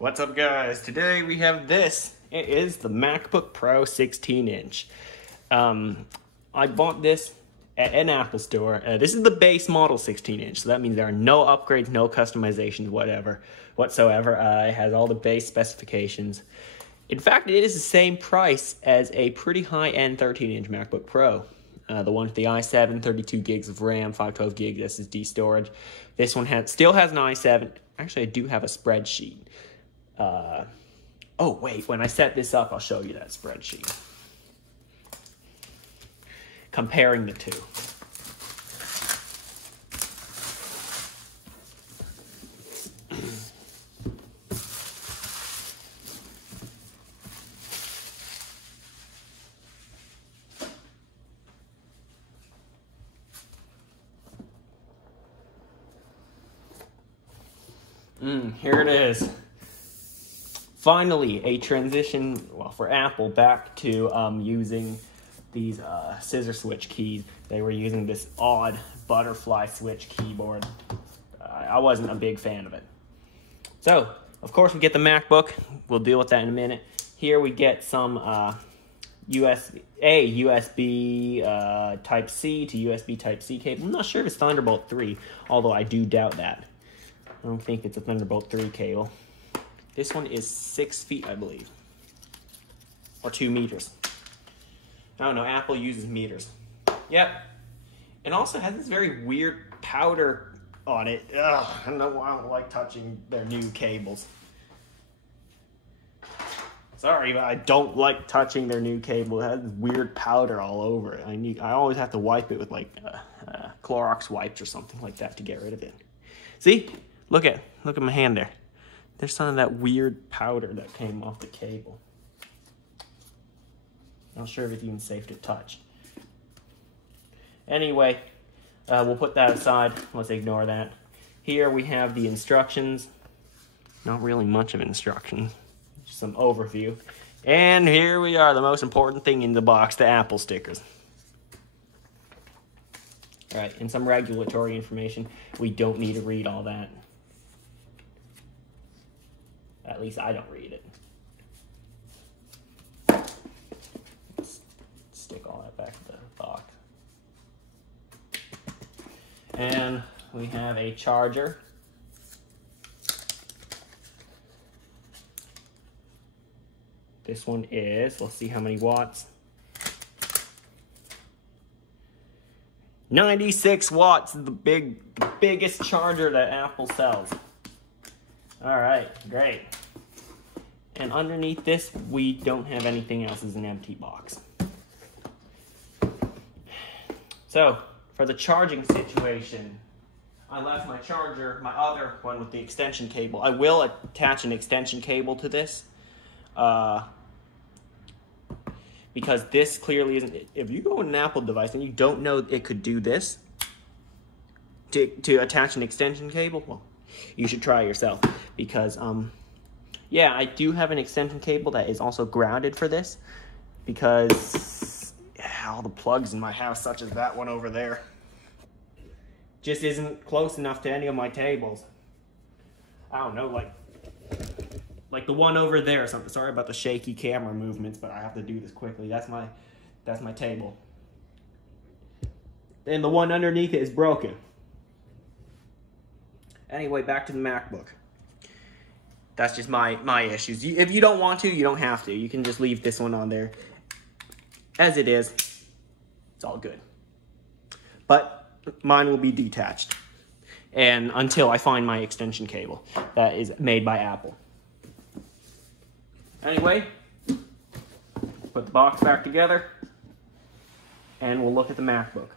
What's up, guys? Today we have this. It is the MacBook Pro 16-inch. I bought this at an Apple store. This is the base model 16-inch, so that means there are no upgrades, no customizations, whatsoever. It has all the base specifications. In fact, it is the same price as a pretty high-end 13-inch MacBook Pro. The one with the i7, 32 gigs of RAM, 512 gig SSD storage. This one still has an i7. Actually, I do have a spreadsheet. Oh, wait, when I set this up, I'll show you that spreadsheet. Comparing the two. Here it is. Finally, a transition, well, for Apple back to using these scissor switch keys. They were using this odd butterfly switch keyboard. I wasn't a big fan of it. So, of course, we get the MacBook. We'll deal with that in a minute. Here we get some USB Type-C to USB Type-C cable. I'm not sure if it's Thunderbolt 3, although I do doubt that. I don't think it's a Thunderbolt 3 cable. This one is 6 feet, I believe. Or 2 meters. I don't know, Apple uses meters. Yep. It also has this very weird powder on it. Ugh, I don't know why I don't like touching their new cables. Sorry, but I don't like touching their new cable. It has weird powder all over it. I always have to wipe it with like Clorox wipes or something like that to get rid of it. See? Look at my hand there. There's some of that weird powder that came off the cable. Not sure if it's even safe to touch. Anyway, we'll put that aside. Let's ignore that. Here we have the instructions. Not really much of instructions. Just some overview. And here we are, the most important thing in the box, the Apple stickers. All right, and some regulatory information. We don't need to read all that. At least I don't read it. Let's stick all that back in the box. And we have a charger. This one is, let's see how many watts. 96 watts, the biggest charger that Apple sells. All right, great. And underneath this, we don't have anything else. It's an empty box. So, for the charging situation, I left my charger, my other one with the extension cable. I will attach an extension cable to this. Because this clearly isn't, if you go on an Apple device and you don't know it could do this, to attach an extension cable, well, you should try it yourself. Because, yeah, I do have an extension cable that is also grounded for this. Because all the plugs in my house, such as that one over there, just isn't close enough to any of my tables. I don't know, like the one over there or something. Sorry about the shaky camera movements, but I have to do this quickly. That's my table. And the one underneath it is broken. Anyway, back to the MacBook. That's just my issues. If you don't want to, you don't have to. You can just leave this one on there as it is. It's all good. But mine will be detached. And until I find my extension cable that is made by Apple. Anyway, put the box back together, and we'll look at the MacBook.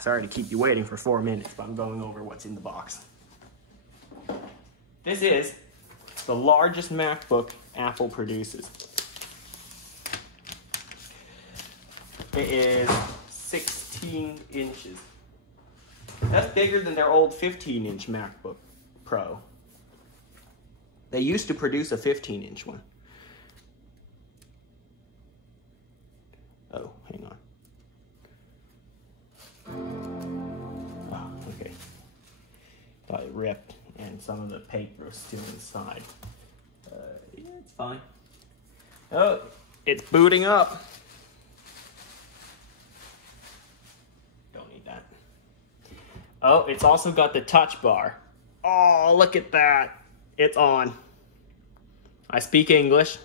Sorry to keep you waiting for 4 minutes, but I'm going over what's in the box. This is the largest MacBook Apple produces. It is 16 inches. That's bigger than their old 15-inch MacBook Pro. They used to produce a 15-inch one. Oh, hang on. Oh, okay. Thought it ripped and and some of the paper is still inside. Yeah, it's fine. Oh, it's booting up. Don't need that. Oh, it's also got the touch bar. Oh, look at that. It's on. I speak English.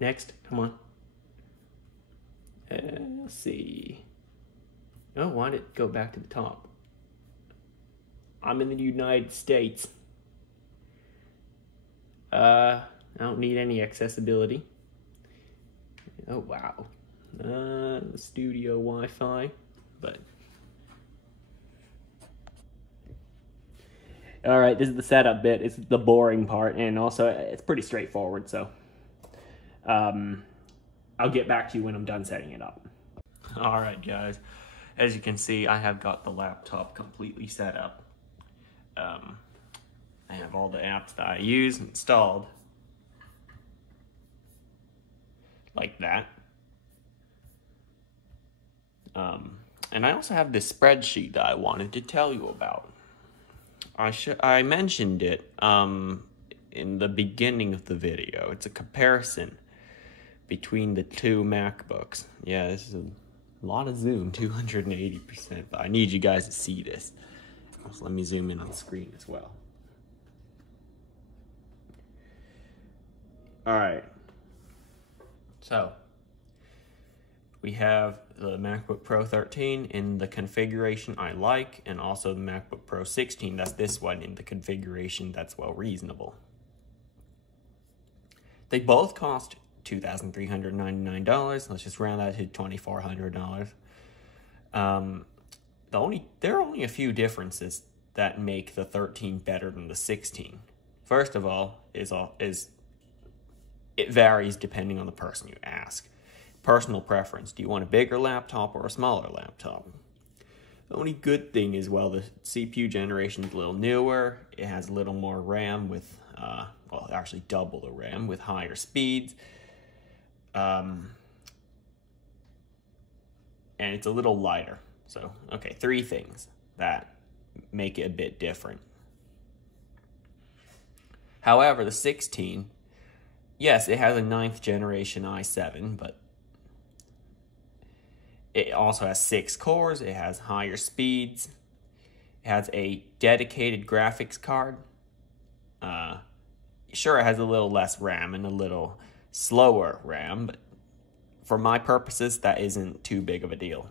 Next, come on. Let's see. Oh, why did it go back to the top? I'm in the United States. I don't need any accessibility. Oh, wow. Studio Wi-Fi, but... Alright, this is the setup bit. It's the boring part, and also it's pretty straightforward, so... I'll get back to you when I'm done setting it up. Alright, guys. As you can see, I have got the laptop completely set up. I have all the apps that I use installed. Like that. And I also have this spreadsheet that I wanted to tell you about. I mentioned it in the beginning of the video. It's a comparison between the two MacBooks. Yeah, this is a lot of zoom, 280%, but I need you guys to see this. So let me zoom in on the screen as well. Alright. So, we have the MacBook Pro 13 in the configuration I like, and also the MacBook Pro 16, that's this one, in the configuration that's well reasonable. They both cost $2,399. Let's just round that to $2,400. There are only a few differences that make the 13 better than the 16. First of all, is it varies depending on the person you ask. Personal preference. Do you want a bigger laptop or a smaller laptop? The only good thing is, well, the CPU generation is a little newer. It has a little more RAM with, well, actually double the RAM with higher speeds. And it's a little lighter. So, okay, 3 things that make it a bit different. However, the 16, yes, it has a 9th generation i7, but it also has 6 cores, it has higher speeds, it has a dedicated graphics card. Sure, it has a little less RAM and a little slower RAM, but for my purposes, that isn't too big of a deal.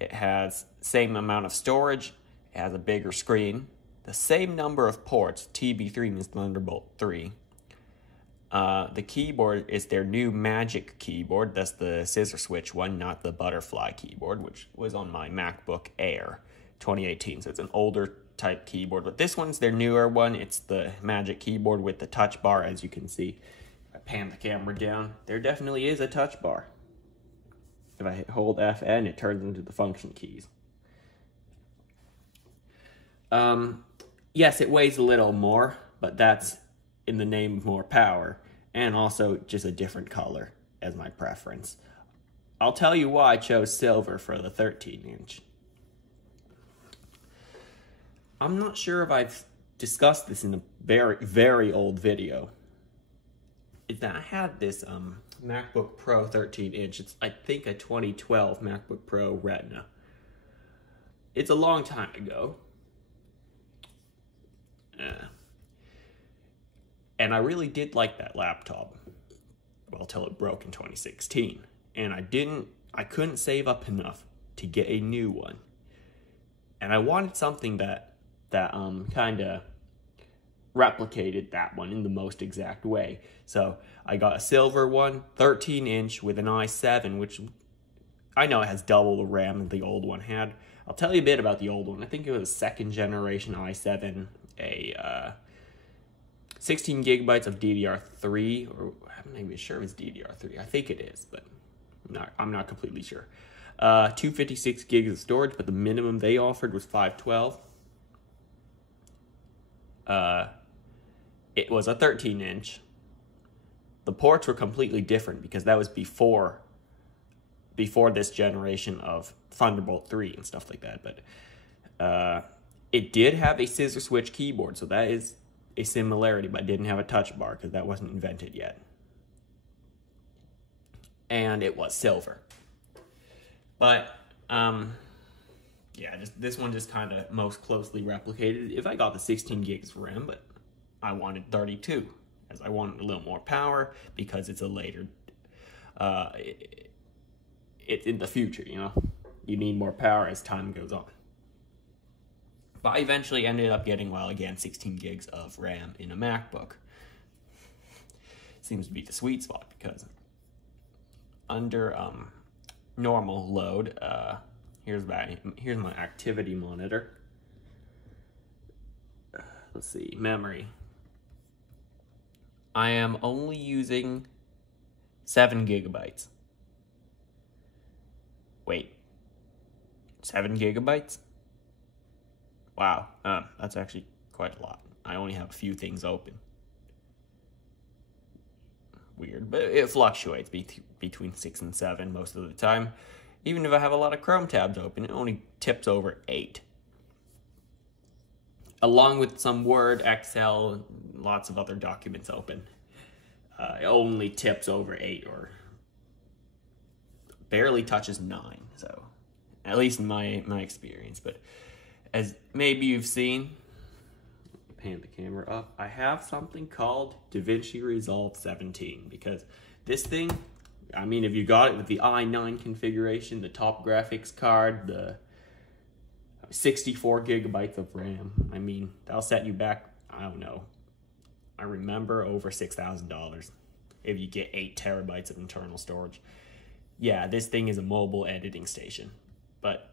It has the same amount of storage, it has a bigger screen, the same number of ports, TB3 means Thunderbolt 3. The keyboard is their new Magic keyboard. That's the scissor switch one, not the butterfly keyboard, which was on my MacBook Air 2018. So it's an older type keyboard, but this one's their newer one. It's the Magic keyboard with the touch bar, as you can see. If I pan the camera down, there definitely is a touch bar. If I hold FN, it turns into the function keys. Yes, it weighs a little more, but that's in the name of more power, and also just a different color as my preference. I'll tell you why I chose silver for the 13-inch. I'm not sure if I've discussed this in a very, very old video. Is that I had this MacBook Pro 13-inch. It's, I think, a 2012 MacBook Pro Retina. It's a long time ago. And I really did like that laptop. Well, till it broke in 2016. And I couldn't save up enough to get a new one. And I wanted something that kind of replicated that one in the most exact way. So I got a silver one, 13-inch with an i7, which I know it has double the RAM that the old one had. I'll tell you a bit about the old one. I think it was a 2nd generation i7, a 16 gigabytes of DDR3, or I'm not even sure if it's DDR3. I think it is, but I'm not completely sure. 256 gigs of storage, but the minimum they offered was 512. It was a 13-inch. The ports were completely different because that was before before this generation of Thunderbolt 3 and stuff like that. But it did have a scissor switch keyboard, so that is a similarity, but it didn't have a touch bar because that wasn't invented yet. And it was silver. But yeah, this one just kind of most closely replicated. If I got the 16 gigs of RAM, but I wanted 32, as I wanted a little more power because it's a later, it's in the future, you know. You need more power as time goes on. But I eventually ended up getting, well, again, 16 gigs of RAM in a MacBook. Seems to be the sweet spot because under normal load, here's my activity monitor. Let's see, memory. I am only using 7 gigabytes. Wait, 7 gigabytes? Wow, that's actually quite a lot. I only have a few things open. Weird, but it fluctuates between 6 and 7 most of the time. Even if I have a lot of Chrome tabs open, it only tips over 8. Along with some Word, Excel, lots of other documents open. It only tips over 8 or barely touches 9, so at least in my experience. But as maybe you've seen, pan the camera up, I have something called DaVinci Resolve 17 because this thing, I mean, if you got it with the i9 configuration, the top graphics card, the 64 gigabytes of RAM, I mean, that'll set you back, I don't know, I remember over $6,000 if you get 8 terabytes of internal storage. Yeah, this thing is a mobile editing station. But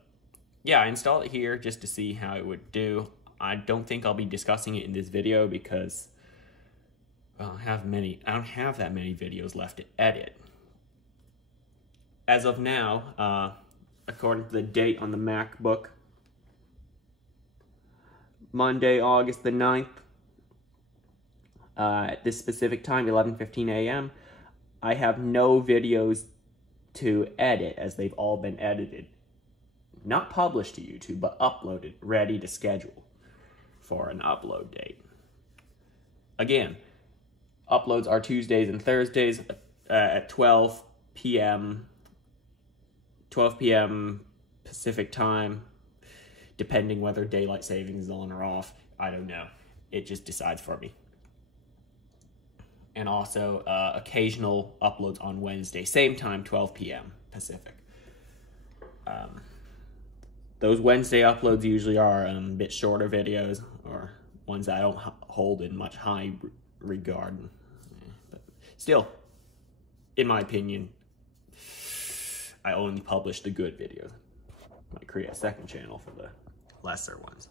yeah, I installed it here just to see how it would do. I don't think I'll be discussing it in this video because, well, I don't have that many videos left to edit. As of now, according to the date on the MacBook, Monday, August the 9th, at this specific time, 11:15 a.m., I have no videos to edit as they've all been edited. Not published to YouTube, but uploaded, ready to schedule for an upload date. Again, uploads are Tuesdays and Thursdays at 12 p.m. Pacific time, depending whether daylight savings is on or off. I don't know. It just decides for me. And also occasional uploads on Wednesday, same time, 12 p.m. Pacific. Those Wednesday uploads usually are a bit shorter videos or ones that I don't hold in much high regard. But still, in my opinion, I only publish the good videos. I might create a second channel for the lesser ones.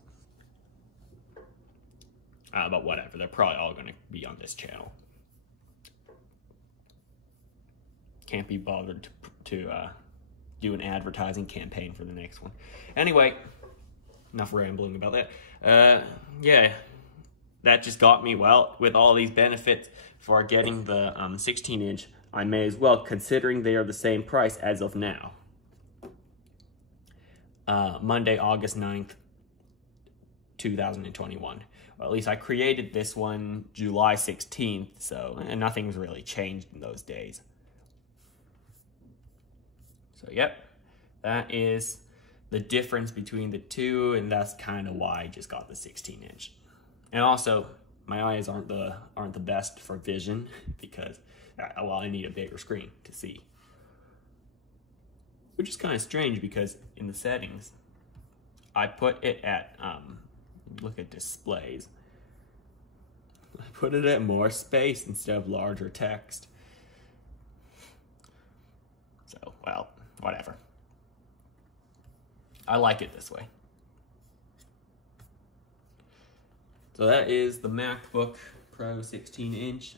But whatever, they're probably all going to be on this channel. Can't be bothered to do an advertising campaign for the next one. Anyway, enough rambling about that. Yeah, that just got me, well, with all these benefits for getting the 16-inch, I may as well, considering they are the same price as of now. Monday, August 9th, 2021. Well, at least I created this one July 16th, so nothing's really changed in those days. So, yep, that is the difference between the two, and that's kind of why I just got the 16-inch. And also, my eyes aren't the best for vision because, well, I need a bigger screen to see. Which is kind of strange because in the settings, I put it at, look at displays. I put it at more space instead of larger text. So, well, whatever. I like it this way. So that is the MacBook Pro 16-inch.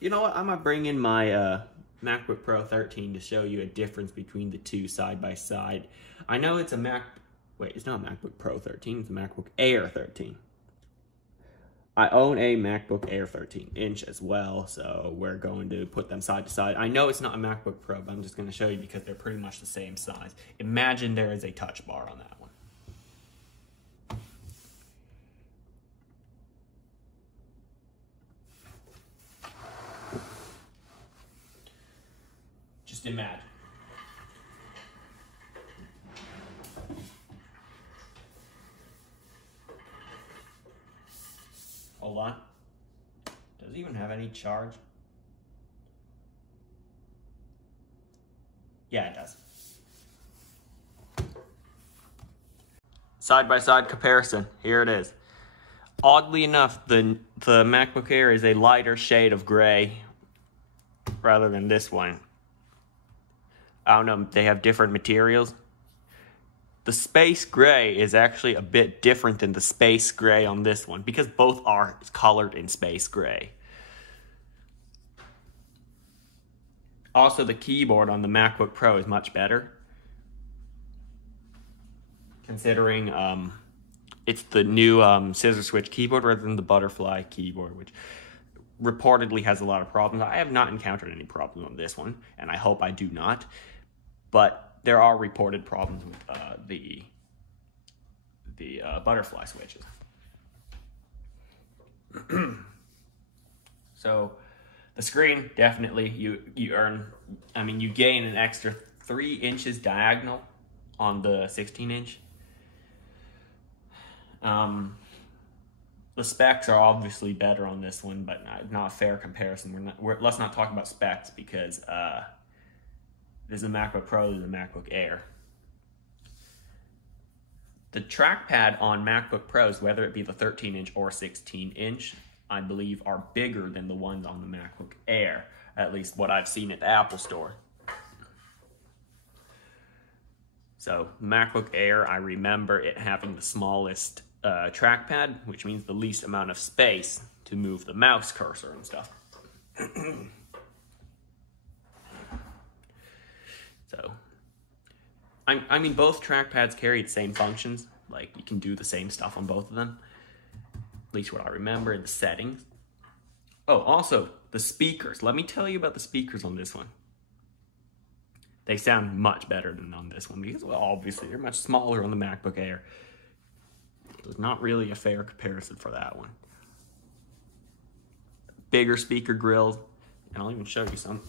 You know what? I'm gonna bring in my MacBook Pro 13 to show you a difference between the two side by side. I know it's a wait, it's not a MacBook Pro 13, it's a MacBook Air 13. I own a MacBook Air 13-inch as well, so we're going to put them side to side. I know it's not a MacBook Pro, but I'm just going to show you because they're pretty much the same size. Imagine there is a touch bar on that one. Just imagine. Hold on. Does it even have any charge? Yeah, it does. Side-by-side comparison. Here it is. Oddly enough, the MacBook Air is a lighter shade of gray rather than this one. I don't know, they have different materials. The space gray is actually a bit different than the space gray on this one because both are colored in space gray. Also, the keyboard on the MacBook Pro is much better, considering it's the new scissor switch keyboard rather than the butterfly keyboard, which reportedly has a lot of problems. I have not encountered any problem on this one, and I hope I do not. But there are reported problems with the butterfly switches. So the screen, definitely you gain an extra 3 inches diagonal on the 16-inch. The specs are obviously better on this one, but not a fair comparison. Let's not talk about specs because there's a MacBook Pro, there's a MacBook Air. The trackpad on MacBook Pros, whether it be the 13-inch or 16-inch, I believe are bigger than the ones on the MacBook Air, at least what I've seen at the Apple Store. So MacBook Air, I remember it having the smallest trackpad, which means the least amount of space to move the mouse cursor and stuff. So, I mean, both trackpads carry the same functions. Like, you can do the same stuff on both of them. At least what I remember in the settings. Oh, also, the speakers. Let me tell you about the speakers on this one. They sound much better than on this one because, well, obviously, they're much smaller on the MacBook Air. There's not really a fair comparison for that one. Bigger speaker grills, and I'll even show you some.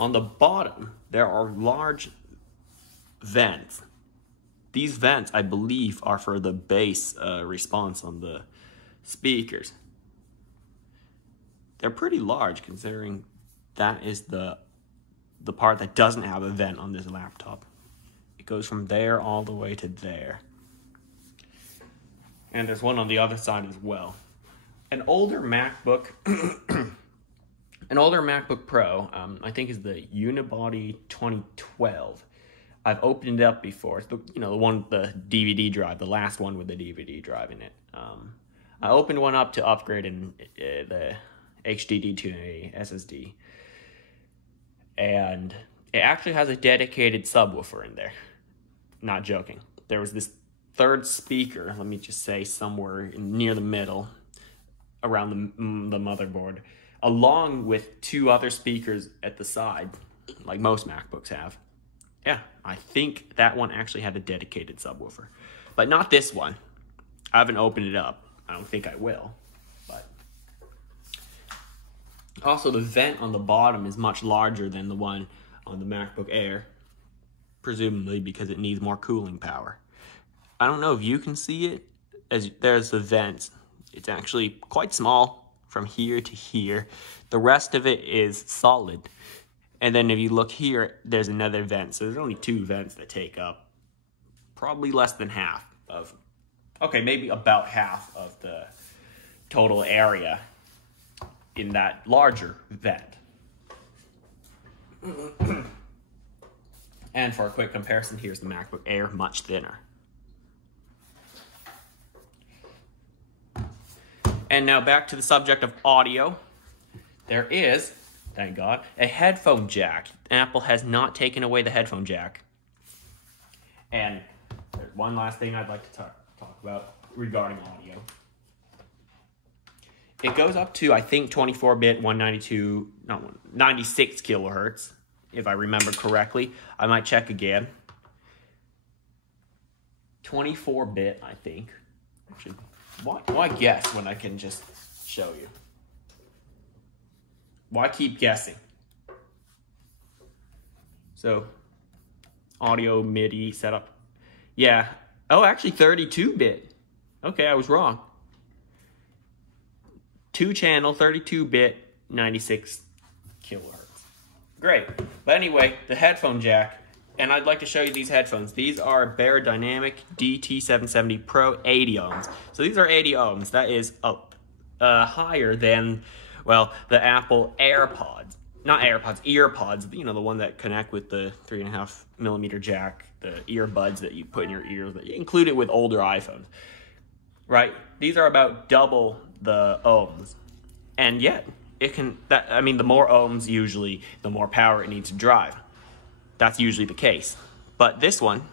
On the bottom, there are large vents. These vents, I believe, are for the bass response on the speakers. They're pretty large considering that is the part that doesn't have a vent on this laptop. It goes from there all the way to there. And there's one on the other side as well. An older MacBook Pro, I think is the Unibody 2012. I've opened it up before. It's the one with the DVD drive, the last one with the DVD drive in it. I opened one up to upgrade the HDD to a SSD. And it actually has a dedicated subwoofer in there. Not joking. There was this third speaker, let me just say somewhere near the middle, around the motherboard, along with 2 other speakers at the side, like most MacBooks have. Yeah, I think that one actually had a dedicated subwoofer. But not this one. I haven't opened it up. I don't think I will. But also, the vent on the bottom is much larger than the one on the MacBook Air, presumably because it needs more cooling power. I don't know if you can see it, as there's the vent. It's actually quite small from here to here. The rest of it is solid. And then if you look here, there's another vent. So there's only 2 vents that take up probably less than half of, okay, maybe about half of the total area in that larger vent. And for a quick comparison, here's the MacBook Air, much thinner. And now back to the subject of audio. There is, thank God, a headphone jack. Apple has not taken away the headphone jack. And one last thing I'd like to talk about regarding audio. It goes up to, I think, 24-bit, 96 kilohertz, if I remember correctly. I might check again. 24-bit, I think. Actually, why guess when I can just show you? Why keep guessing? So, audio MIDI setup. Yeah. Oh, actually 32-bit. Okay, I was wrong. 2-channel, 32-bit, 96 kilohertz. Great. But anyway, the headphone jack. And I'd like to show you these headphones. These are Bear Dynamic DT770 Pro 80 ohms. So these are 80 ohms. That is higher than, well, the Apple AirPods. Not AirPods, EarPods. You know, the one that connect with the 3.5mm jack, the earbuds that you put in your ears. That you include it with older iPhones, right? These are about double the ohms, and yet it can. I mean, the more ohms usually, the more power it needs to drive. That's usually the case. But this one,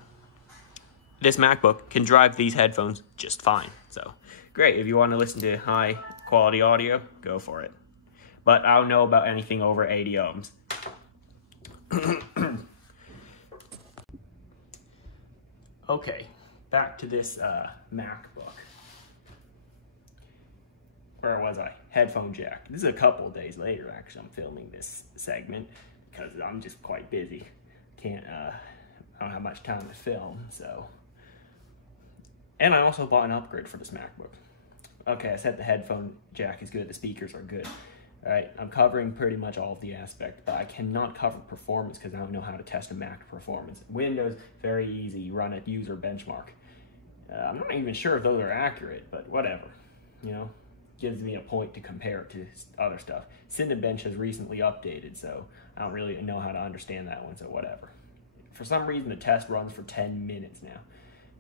this MacBook, can drive these headphones just fine. So, great. If you want to listen to high quality audio, go for it. But I don't know about anything over 80 ohms. Okay, back to this MacBook. Where was I? Headphone jack. This is a couple of days later, actually. I'm filming this segment because I'm just quite busy. I don't have much time to film, so. And I also bought an upgrade for this MacBook. Okay, I said the headphone jack is good, the speakers are good. All right, I'm covering pretty much all of the aspects, but I cannot cover performance because I don't know how to test a Mac performance. Windows, very easy, you run a user benchmark. I'm not even sure if those are accurate, but whatever, you know. Gives me a point to compare it to other stuff. Cinebench has recently updated, so I don't really know how to understand that one, so whatever. For some reason, the test runs for 10 minutes now.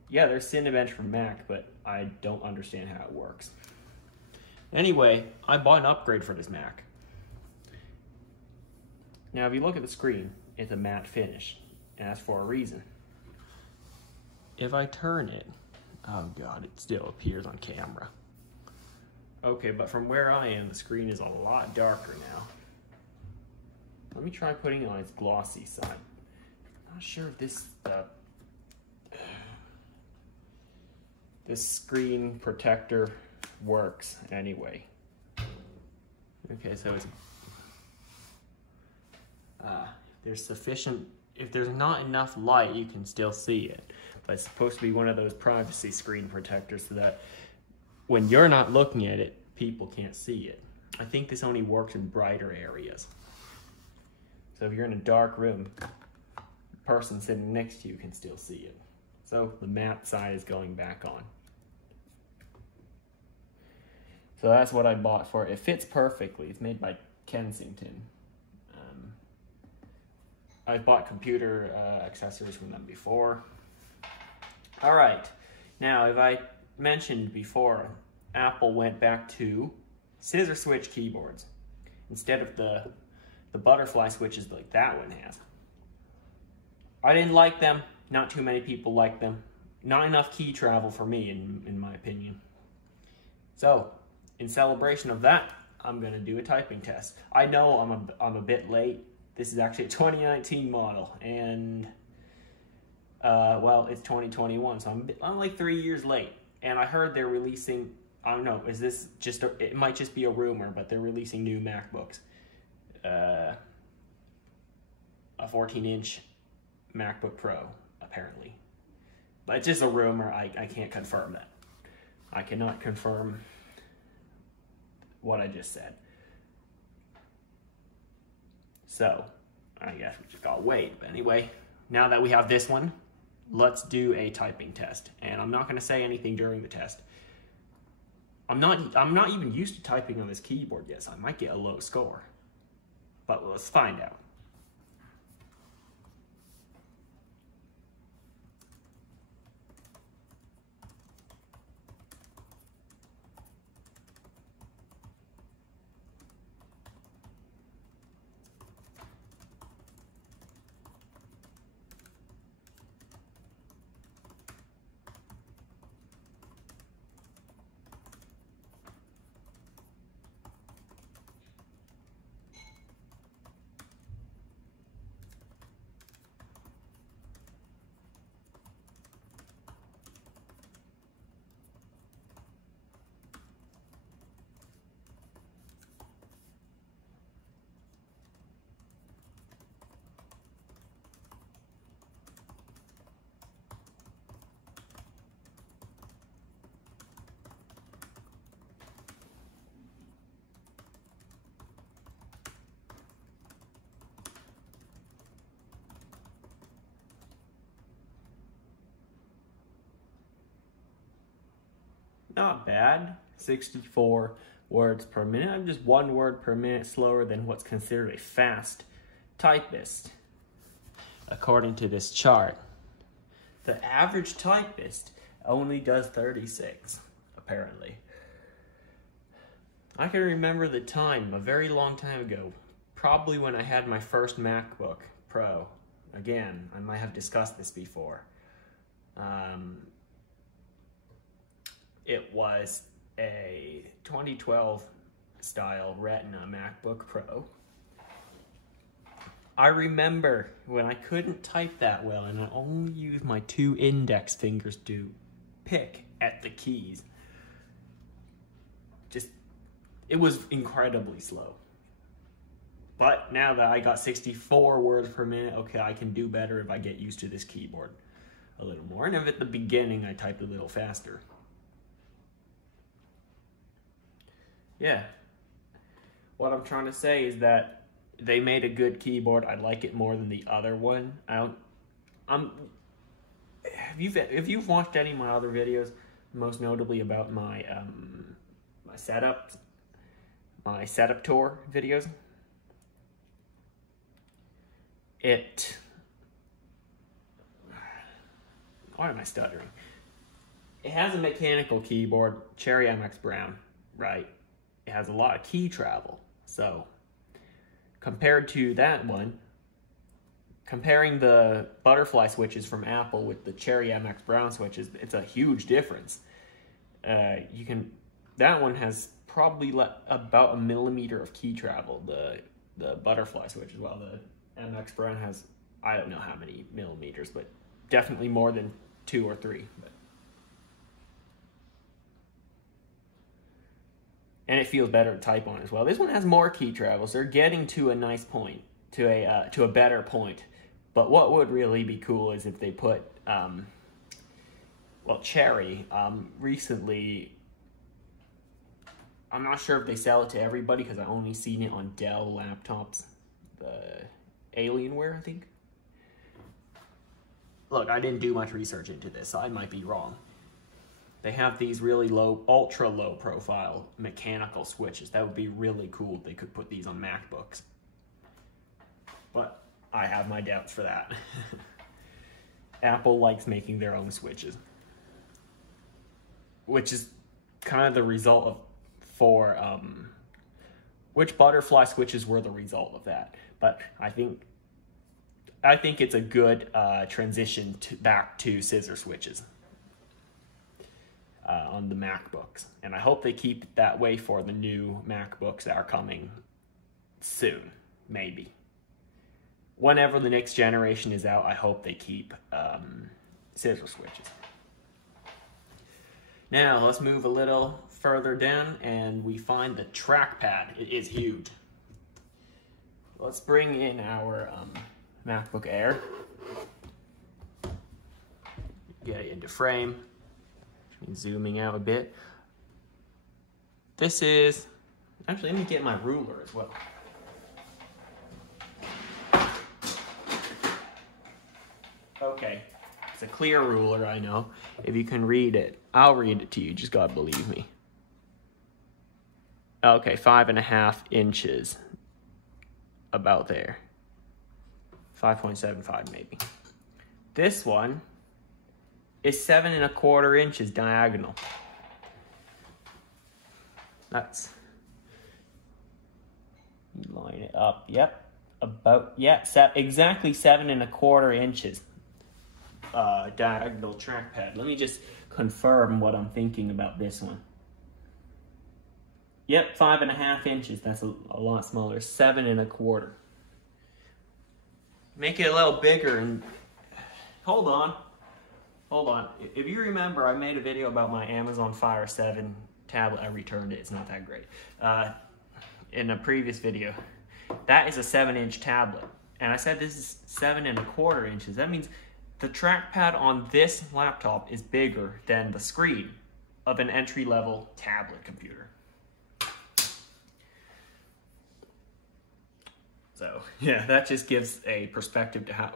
Yeah, there's Cinebench for Mac, but I don't understand how it works. Anyway, I bought an upgrade for this Mac. Now, if you look at the screen, it's a matte finish, and that's for a reason. If I turn it, oh God, it still appears on camera. Okay, but from where I am, the screen is a lot darker now. Let me try putting it on its glossy side. Not sure if this screen protector works anyway. Okay, so it's if there's not enough light, you can still see it. But it's supposed to be one of those privacy screen protectors so that when you're not looking at it, people can't see it. I think this only works in brighter areas. So if you're in a dark room, the person sitting next to you can still see it. So the matte side is going back on. So that's what I bought for it. It fits perfectly. It's made by Kensington. I've bought computer accessories from them before. All right. Now, if I mentioned before, Apple went back to scissor switch keyboards instead of the butterfly switches like that one has. I didn't like them. Not too many people like them. Not enough key travel for me, in my opinion. So, in celebration of that, I'm going to do a typing test. I know I'm a bit late. This is actually a 2019 model, and well, it's 2021, so I'm like 3 years late. And I heard they're releasing, I don't know, is this just it might just be a rumor, but they're releasing new MacBooks. A 14-inch MacBook Pro, apparently. But it's just a rumor. I can't confirm that. I cannot confirm what I just said. So, I guess we just gotta wait. But anyway, now that we have this one, let's do a typing test. And I'm not gonna say anything during the test. I'm not even used to typing on this keyboard yet, so I might get a low score. But let's find out. not bad. 64 words per minute. I'm just 1 word per minute slower than what's considered a fast typist, according to this chart. The average typist only does 36, apparently. I can remember the time, a very long time ago, probably when I had my first MacBook Pro. Again, I might have discussed this before. It was a 2012 style Retina MacBook Pro. I remember when I couldn't type that well and I only used my 2 index fingers to pick at the keys. It was incredibly slow. But now that I got 64 words per minute, okay, I can do better if I get used to this keyboard a little more. And if at the beginning I typed a little faster. Yeah. What I'm trying to say is that they made a good keyboard. I like it more than the other one. If you've watched any of my other videos, most notably about my setup tour videos, why am I stuttering? It has a mechanical keyboard, Cherry MX Brown, right? It has a lot of key travel. So compared to that one, comparing the butterfly switches from Apple with the Cherry MX Brown switches, it's a huge difference. That one has probably about a millimeter of key travel, the butterfly switch, as well. The MX Brown has, I don't know how many millimeters, but definitely more than 2 or 3. And it feels better to type on as well. This one has more key travel, so they're getting to a nice point, to a better point. But what would really be cool is if they put, Cherry recently, I'm not sure if they sell it to everybody because I've only seen it on Dell laptops, the Alienware, I think. Look, I didn't do much research into this, so I might be wrong. They have these really low, ultra low profile mechanical switches. That would be really cool if they could put these on MacBooks. But I have my doubts for that. Apple likes making their own switches, which is kind of the result of which butterfly switches were the result of that. But I think it's a good transition back to scissor switches on the MacBooks. And I hope they keep it that way for the new MacBooks that are coming soon, maybe. Whenever the next generation is out, I hope they keep scissor switches. Now, let's move a little further down, and we find the trackpad. It is huge. Let's bring in our MacBook Air. Get it into frame. Zooming out a bit. This is, actually, let me get my ruler as well. Okay, it's a clear ruler, I know. If you can read it, I'll read it to you, just gotta believe me. Okay, 5.5 inches, about there. 5.75 maybe. This one is 7.25 inches diagonal. That's, line it up, yep, exactly 7.25 inches diagonal trackpad. Let me just confirm what I'm thinking about this one. Yep, 5.5 inches, that's a lot smaller, 7.25. Make it a little bigger and, hold on. If you remember, I made a video about my Amazon Fire 7 tablet. I returned it, it's not that great. In a previous video, that is a 7-inch tablet. And I said this is 7.25 inches. That means the trackpad on this laptop is bigger than the screen of an entry-level tablet computer. So, yeah, that just gives a perspective to how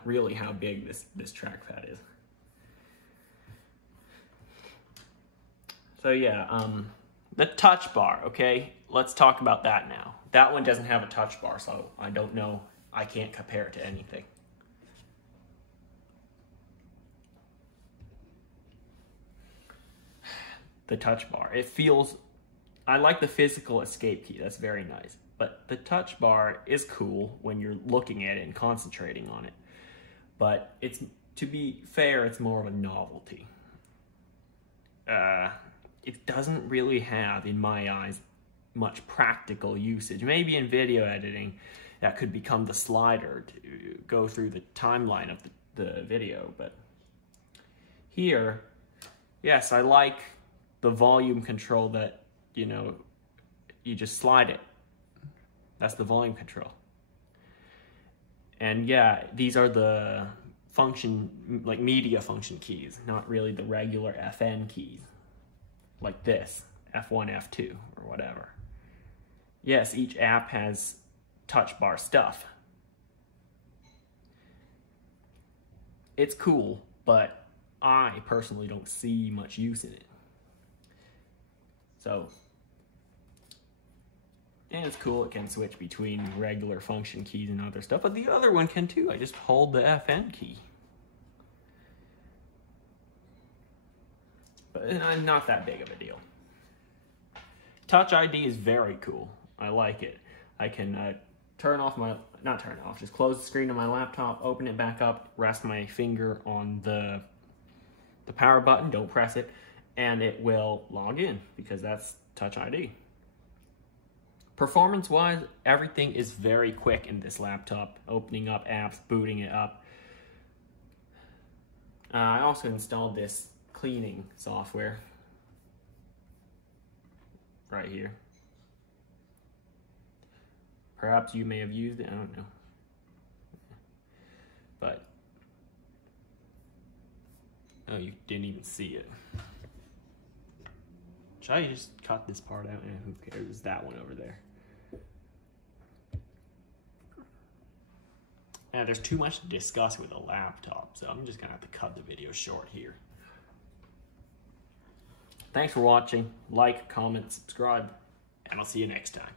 big this trackpad is. So yeah, the touch bar, okay? Let's talk about that now. That one doesn't have a touch bar, so I don't know. I can't compare it to anything. The touch bar, it feels, I like the physical escape key, that's very nice. But the touch bar is cool when you're looking at it and concentrating on it. But it's, to be fair, it's more of a novelty. It doesn't really have, in my eyes, much practical usage. Maybe in video editing, that could become the slider to go through the timeline of the video. But here, yes, I like the volume control that, you know, you just slide it. That's the volume control. And yeah, these are the function, like media function keys, not really the regular FN keys, like this, F1, F2, or whatever. Yes, each app has touch bar stuff. It's cool, but I personally don't see much use in it. So, and it's cool, it can switch between regular function keys and other stuff, but the other one can too. I just hold the FN key. But not that big of a deal. Touch ID is very cool. I like it. I can turn off my, not turn it off, just close the screen of my laptop, open it back up, rest my finger on the power button, don't press it, and it will log in because that's Touch ID. Performance-wise, everything is very quick in this laptop. Opening up apps, booting it up. I also installed this cleaning software right here. Perhaps you may have used it, I don't know. But, oh, you didn't even see it. Should I just cut this part out? Who cares? It's that one over there. Now, there's too much to discuss with a laptop, so I'm just gonna have to cut the video short here. Thanks for watching. Like, comment, subscribe, and I'll see you next time.